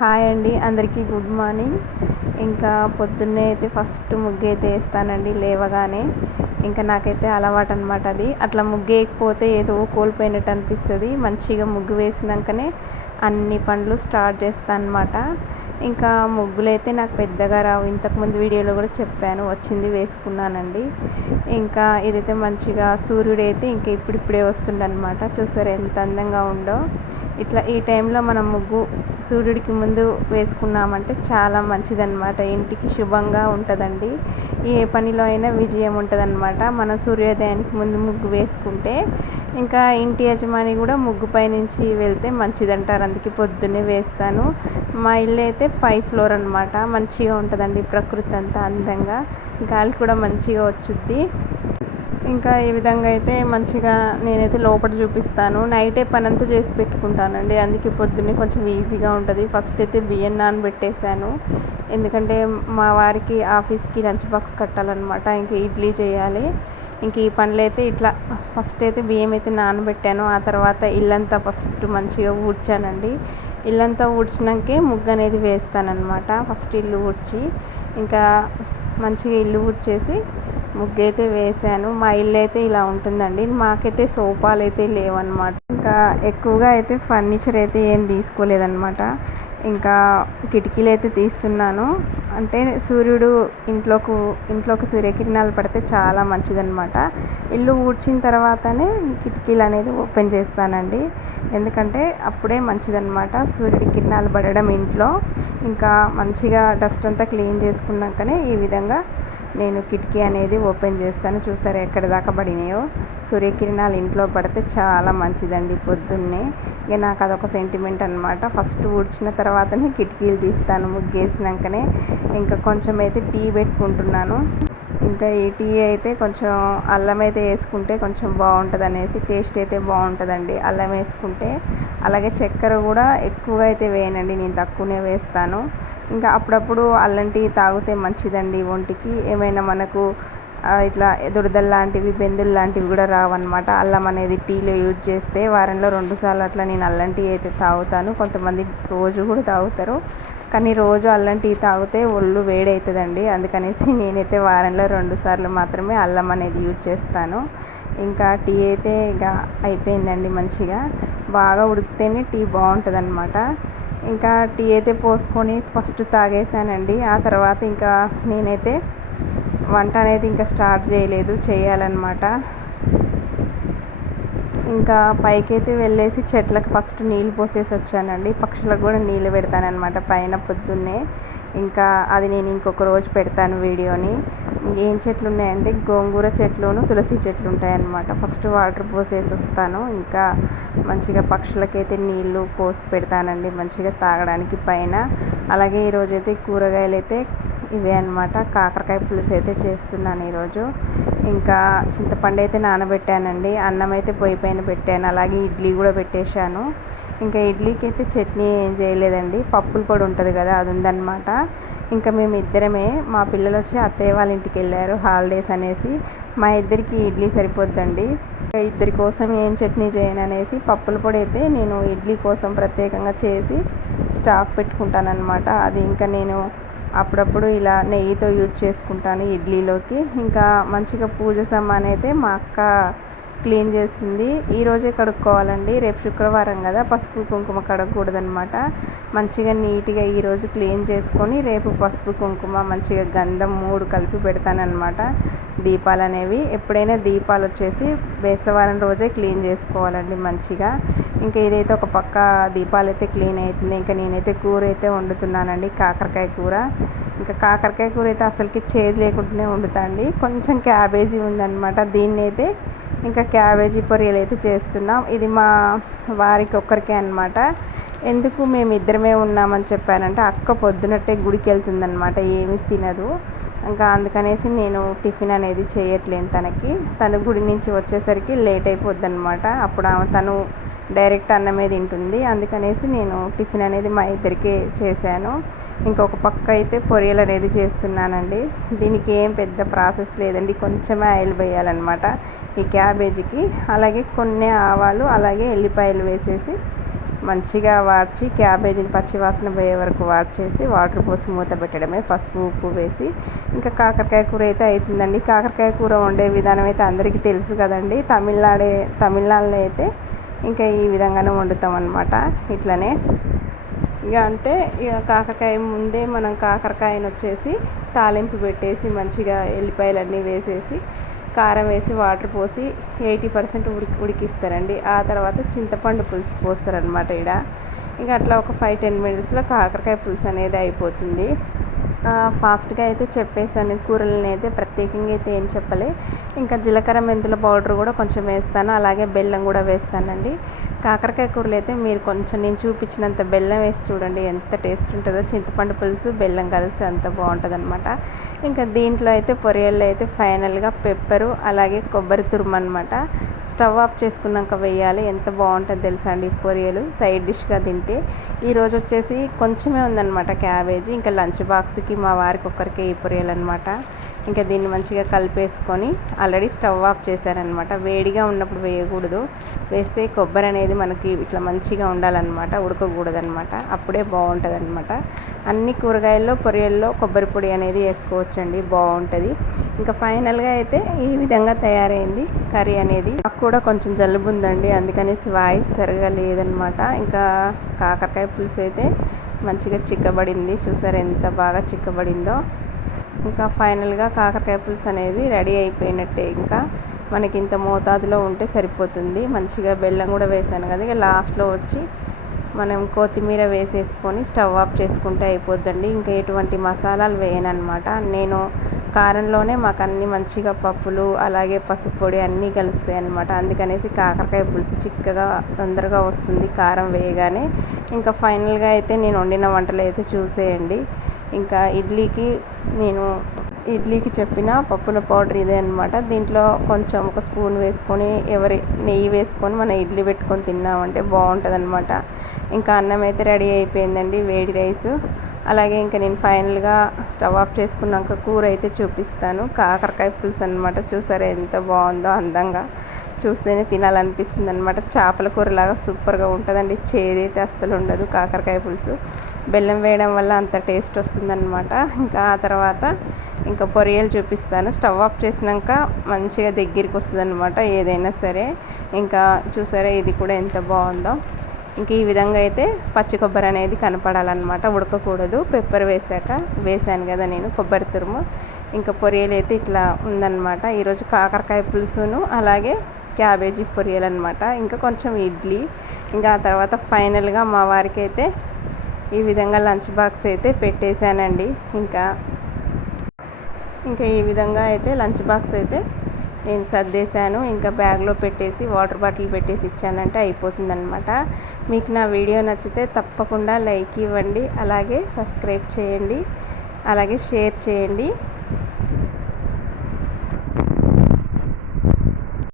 Hi అండి అందరికీ good morning. ఇంకా పొద్దున్నే అయితే ఫస్ట్ ముగ్గు అయితే వేస్తానండి లేవగానే. ఇంకా నాకైతే అలవాటు అనమాట అది. అట్లా ముగ్గు వేయకపోతే ఏదో కోల్పోయినట్టు అనిపిస్తుంది. మంచిగా ముగ్గు వేసినాకనే అన్ని పనులు స్టార్ట్ చేస్తాను అనమాట ఇంకా ముగ్గులు అయితే నాకు పెద్దగా రావు. ఇంతకుముందు వీడియోలో కూడా చెప్పాను. వచ్చింది వేసుకున్నానండి. ఇంకా ఇదైతే మంచిగా సూర్యుడు అయితే ఇంకా ఇప్పుడిప్పుడే వస్తుండనమాట చూసారు ఎంత అందంగా ఉందో. ఇట్లా ఈ టైంలో మనం ముగ్గు సూర్యుడికి ముందు వేసుకున్నామంటే చాలా మంచిదన్నమాట. ఇంటికి శుభంగా ఉంటుందండి. ఏ పనిలో అయినా విజయం ఉంటుందన్నమాట. మన సూర్యోదయానికి ముందు ముగ్గు వేసుకుంటే ఇంకా ఇంటి యజమాని కూడా ముగ్గు పైనుంచి వెళ్తే మంచిదంటారు. అందుకే పొద్దున్నే వేస్తాను. మా ఇల్లు అయితే పై ఫ్లోర్ అనమాట మంచిగా ఉంటుందండి ప్రకృతి అంతా అందంగా. గాలి కూడా మంచిగా వచ్చుద్ది. ఇంకా ఈ విధంగా అయితే మంచిగా నేనైతే లోపల చూపిస్తాను. నైటే పనంతా చేసి పెట్టుకుంటానండి. అందుకే పొద్దున్నే కొంచెం ఈజీగా ఉంటుంది. ఫస్ట్ అయితే బియ్యం నానబెట్టేశాను ఎందుకంటే మా వారికి ఆఫీస్కి లంచ్ బాక్స్ కట్టాలన్నమాట. ఇంకా ఇడ్లీ చేయాలి. ఇంక ఈ పనులు అయితే ఇట్లా ఫస్ట్ అయితే బియ్యం అయితే నానబెట్టాను. ఆ తర్వాత ఇల్లంతా ఫస్ట్ మంచిగా ఊడ్చానండి. ఇల్లంతా ఊడ్చినాకే ముగ్గు అనేది వేస్తానన్నమాట. ఫస్ట్ ఇల్లు ఊడ్చి ఇంకా మంచిగా ఇల్లు ఊడ్చేసి ముగ్గు అయితే వేసాను. మా ఇల్లు అయితే ఇలా ఉంటుందండి. మాకైతే సోఫాలు అయితే లేవన్నమాట. ఇంకా ఎక్కువగా అయితే ఫర్నిచర్ అయితే ఏం తీసుకోలేదన్నమాట. ఇంకా కిటికీలు అయితే తీస్తున్నాను. అంటే సూర్యుడు ఇంట్లోకి ఇంట్లోకి సూర్యకిరణాలు పడితే చాలా మంచిదన్నమాట. ఇల్లు ఊడ్చిన తర్వాతనే కిటికీలు అనేది ఓపెన్ చేస్తానండి. ఎందుకంటే అప్పుడే మంచిదన్నమాట సూర్యుడి కిరణాలు పడడం ఇంట్లో. ఇంకా మంచిగా డస్ట్ అంతా క్లీన్ చేసుకున్నాకనే ఈ విధంగా నేను కిటికీ అనేది ఓపెన్ చేస్తాను. చూసారా ఎక్కడ దాకా పడినాయో? సూర్యకిరణాలు ఇంట్లో పడితే చాలా మంచిదండి పొద్దున్నే. ఇక నాకు అదొక సెంటిమెంట్ అనమాట ఫస్ట్ ఊడ్చిన తర్వాతనే కిటికీలు తీస్తాను. ముగ్గేసినాకనే ఇంకా కొంచెం అయితే టీ పెట్టుకుంటున్నాను. ఇంకా ఈ టీ అయితే కొంచెం అల్లం అయితే వేసుకుంటే కొంచెం బాగుంటుంది అనేసి టేస్ట్ అయితే బాగుంటుందండి. అల్లం వేసుకుంటే. అలాగే చక్కెర కూడా ఎక్కువగా అయితే వేయనండి. నేను తక్కువనే వేస్తాను. ఇంకా అప్పుడప్పుడు అల్లం టీ తాగితే మంచిదండి ఒంటికి. ఏమైనా మనకు ఇట్లా దురదలు లాంటివి బెందులు లాంటివి కూడా రావన్నమాట. అల్లం అనేది టీలో యూజ్ చేస్తే వారంలో రెండు సార్లు అట్లా నేను అల్లం టీ అయితే తాగుతాను. కొంతమంది రోజు కూడా తాగుతారు. కానీ రోజు అల్లం టీ తాగితే ఒళ్ళు వేడవుతుందండి అందుకనేసి నేనైతే వారంలో రెండు సార్లు మాత్రమే అల్లం అనేది యూజ్ చేస్తాను. ఇంకా టీ అయితే ఇక అయిపోయిందండి మంచిగా. బాగా ఉడికితేనే టీ బాగుంటుంది అనమాట ఇంకా టీ అయితే పోసుకొని ఫస్ట్ తాగేసానండి. ఆ తర్వాత ఇంకా నేనైతే వంట అనేది ఇంకా స్టార్ట్ చేయలేదు చేయాలన్నమాట. ఇంకా పైకైతే వెళ్ళేసి చెట్లకు ఫస్ట్ నీళ్ళు పోసేసి వచ్చానండి. పక్షులకు కూడా నీళ్ళు పెడతానమాట పైన పొద్దున్నే. ఇంకా అది నేను ఇంకొక రోజు పెడతాను వీడియోని. ఏం చెట్లు ఉన్నాయంటే గోంగూర చెట్లును తులసి చెట్లు ఉంటాయన్నమాట ఫస్ట్ వాటర్ పోసేసి వస్తాను ఇంకా మంచిగా పక్షులకైతే నీళ్ళు పోసి పెడతానండి. మంచిగా తాగడానికి పైన. అలాగే ఈరోజైతే కూరగాయలు అయితే ఇవే అనమాట కాకరకాయ పులుసు అయితే చేస్తున్నాను ఈరోజు. ఇంకా చింతపండు అయితే నానబెట్టానండి. అన్నం అయితే పొయ్యి పైన పెట్టాను. అలాగే ఇడ్లీ కూడా పెట్టేశాను. ఇంకా ఇడ్లీకి అయితే చట్నీ ఏం చేయలేదండి. పప్పుల పొడి ఉంటుంది కదా అది ఉందన్నమాట. ఇంకా మేము ఇద్దరమే మా పిల్లలు వచ్చి అత్తయ్య వాళ్ళ ఇంటికి వెళ్ళారు హాలిడేస్ అనేసి. మా ఇద్దరికి ఇడ్లీ సరిపోద్దండి. ఇద్దరి కోసం ఏం చట్నీ చేయను అనేసి పప్పుల పొడి అయితే నేను ఇడ్లీ కోసం ప్రత్యేకంగా చేసి స్టాక్ పెట్టుకుంటానమాట అది ఇంకా నేను అప్పుడప్పుడు ఇలా నెయ్యితో యూజ్ చేసుకుంటాను ఇడ్లీలోకి. ఇంకా మంచిగా పూజ సామాన్ అయితే మా అక్క క్లీన్ చేస్తుంది. ఈరోజే కడుక్కోవాలండి. రేపు శుక్రవారం కదా పసుపు కుంకుమ కడగకూడదనమాట మంచిగా నీట్గా ఈరోజు క్లీన్ చేసుకొని రేపు పసుపు కుంకుమ మంచిగా గంధం మూడు కలిపి పెడతానమాట దీపాలు అనేవి ఎప్పుడైనా దీపాలు వచ్చేసి బేస్తవారం రోజే క్లీన్ చేసుకోవాలండి మంచిగా. ఇంకా ఇదైతే ఒక పక్క దీపాలు అయితే క్లీన్ అవుతుంది ఇంకా నేనైతే కూర అయితే వండుతున్నానండి కాకరకాయ కూర. ఇంకా కాకరకాయ కూర అయితే అసలుకి చేదు లేకుండానే వండుతా అండి కొంచెం క్యాబేజీ ఉందన్నమాట. దీన్ని అయితే ఇంకా క్యాబేజీ పొరియలు అయితే చేస్తున్నాం. ఇది మా వారికి ఒక్కరికే అనమాట ఎందుకు మేము ఇద్దరమే ఉన్నామని చెప్పానంటే అక్క పొద్దునట్టే గుడికి వెళ్తుందనమాట ఏమి తినదు. ఇంకా అందుకనేసి నేను టిఫిన్ అనేది చేయట్లేను తనకి. తను గుడి నుంచి వచ్చేసరికి లేట్ అయిపోద్ది అనమాట అప్పుడు తను డైరెక్ట్ అన్నమే తింటుంది. అందుకనేసి నేను టిఫిన్ అనేది మా ఇద్దరికే చేశాను. ఇంకొక పక్క అయితే పొరియలు అనేది చేస్తున్నానండి. దీనికి ఏం పెద్ద ప్రాసెస్ లేదండి. కొంచెమే ఆయిల్ వేయాలన్నమాట ఈ క్యాబేజీకి. అలాగే కొన్ని ఆవాలు అలాగే ఎల్లిపాయలు వేసేసి మంచిగా వాడ్చి క్యాబేజీని పచ్చివాసన పోయే వరకు వాడ్చేసి వాటర్ పోసి మూత పెట్టడమే. పసుపు ఉప్పు వేసి. ఇంకా కాకరకాయ కూర అయితే అవుతుందండి కాకరకాయ కూర వండే విధానం అయితే అందరికీ తెలుసు కదండి. తమిళనాడే తమిళనాడులో అయితే ఇంకా ఈ విధంగానే వండుతాం అనమాట ఇట్లనే. ఇక అంటే ఇక కాకరకాయ ముందే మనం కాకరకాయను వచ్చేసి తాలింపు పెట్టేసి మంచిగా ఎల్లిపాయలన్నీ వేసేసి కారం వేసి వాటర్ పోసి ఎయిటీ పర్సెంట్ ఉడికి ఉడికిస్తారండి. ఆ తర్వాత చింతపండు పులుసు పోస్తారనమాట ఇక్కడ ఇంకా అట్లా ఒక ఫైవ్ టెన్ మినిట్స్లో కాకరకాయ పులుసు అనేది అయిపోతుంది. ఫాస్ట్గా అయితే చెప్పేసాను కూరలని అయితే ప్రత్యేకంగా అయితే ఏం చెప్పలే. ఇంకా జీలకర్ర మెంతుల పౌడర్ కూడా కొంచెం వేస్తాను. అలాగే బెల్లం కూడా వేస్తానండి. కాకరకాయ కూరలు అయితే మీరు కొంచెం నేను చూపించినంత బెల్లం వేసి చూడండి ఎంత టేస్ట్ ఉంటుందో. చింతపండు పులుసు బెల్లం కలిసి అంత బాగుంటుంది అనమాట ఇంకా దీంట్లో అయితే పొరియల్లో అయితే ఫైనల్గా పెప్పరు అలాగే కొబ్బరి తురుము అనమాట స్టవ్ ఆఫ్ చేసుకున్నాక వేయాలి. ఎంత బాగుంటుంది తెలుసా అండి పొరియలు సైడ్ డిష్గా తింటే. ఈరోజు వచ్చేసి కొంచెమే ఉందన్నమాట క్యాబేజీ. ఇంకా లంచ్ బాక్స్కి మా వారికి ఒక్కరికే ఈ పొరియలు అనమాట ఇంకా దీన్ని మంచిగా కలిపేసుకొని ఆల్రెడీ స్టవ్ ఆఫ్ చేశారనమాట వేడిగా ఉన్నప్పుడు వేయకూడదు. వేస్తే కొబ్బరి అనేది అనేది మనకి ఇట్లా మంచిగా ఉండాలన్నమాట ఉడకకూడదనమాట అప్పుడే బాగుంటుంది అనమాట అన్ని కూరగాయల్లో పొరియల్లో కొబ్బరి పొడి అనేది వేసుకోవచ్చండి బాగుంటుంది. ఇంకా ఫైనల్గా అయితే ఈ విధంగా తయారైంది కర్రీ అనేది. నాకు కూడా కొంచెం జలుబు ఉందండి అందుకనేసి వాయిస్ సరిగా లేదనమాట ఇంకా కాకరకాయ పులుసు అయితే మంచిగా చిక్కబడింది చూసారు ఎంత బాగా చిక్కబడిందో. ఇంకా ఫైనల్గా కాకరకాయ పులుసు అనేది రెడీ అయిపోయినట్టే ఇంకా. మనకి ఇంత మోతాదులో ఉంటే సరిపోతుంది. మంచిగా బెల్లం కూడా వేసాను కదా ఇక లాస్ట్లో వచ్చి మనం కొత్తిమీర వేసేసుకొని స్టవ్ ఆఫ్ చేసుకుంటే అయిపోద్దండి. ఇంకా ఎటువంటి మసాలాలు వేయనమాట నేను కారంలోనే మాకు అన్ని మంచిగా పప్పులు అలాగే పసుపు పొడి అన్నీ కలుస్తాయి అనమాట అందుకనేసి కాకరకాయ పులుసు చిక్కగా తొందరగా వస్తుంది కారం వేయగానే. ఇంకా ఫైనల్గా అయితే నేను వండిన వంటలు అయితే చూసేయండి. ఇంకా ఇడ్లీకి నేను ఇడ్లీకి చెప్పిన పప్పుల పౌడర్ ఇదే అనమాట దీంట్లో కొంచెం ఒక స్పూన్ వేసుకొని ఎవరి నెయ్యి వేసుకొని మన ఇడ్లీ పెట్టుకొని తిన్నామంటే బాగుంటుంది అనమాట ఇంకా అన్నం అయితే రెడీ అయిపోయిందండి వేడి రైస్. అలాగే ఇంకా నేను ఫైనల్గా స్టవ్ ఆఫ్ చేసుకున్నాక కూర అయితే చూపిస్తాను. కాకరకాయ పులుసు అనమాట చూసారా ఎంత బాగుందో అందంగా. చూస్తేనే తినాలనిపిస్తుంది అనమాట చేపల కూరలాగా సూపర్గా ఉంటుందండి. చేదైతే అస్సలు ఉండదు కాకరకాయ పులుసు. బెల్లం వేయడం వల్ల అంత టేస్ట్ వస్తుందన్నమాట. ఇంకా ఆ తర్వాత ఇంకా పొరియలు చూపిస్తాను. స్టవ్ ఆఫ్ చేసినాక మంచిగా దగ్గరికి వస్తుంది అనమాట ఏదైనా సరే. ఇంకా చూసారా ఇది కూడా ఎంత బాగుందో. ఇంక ఈ విధంగా అయితే పచ్చి కొబ్బరి అనేది కనపడాలన్నమాట. ఉడకకూడదు. పెప్పర్ వేసాక వేసాను కదా నేను కొబ్బరి తురుము. ఇంకా పొరియలు అయితే ఇట్లా ఉందన్నమాట. ఈరోజు కాకరకాయ పులుసును అలాగే క్యాబేజీ పొరియలు అనమాట ఇంకా కొంచెం ఇడ్లీ. ఇంకా ఆ తర్వాత ఫైనల్గా మా వారికి అయితే ఈ విధంగా లంచ్ బాక్స్ అయితే పెట్టేశానండి. ఇంకా ఇంకా ఈ విధంగా అయితే లంచ్ బాక్స్ అయితే నేను సర్దేశాను. ఇంకా బ్యాగ్లో పెట్టేసి వాటర్ బాటిల్ పెట్టేసి ఇచ్చానంటే అయిపోతుందనమాట మీకు నా వీడియో నచ్చితే తప్పకుండా లైక్ ఇవ్వండి. అలాగే సబ్స్క్రైబ్ చేయండి. అలాగే షేర్ చేయండి.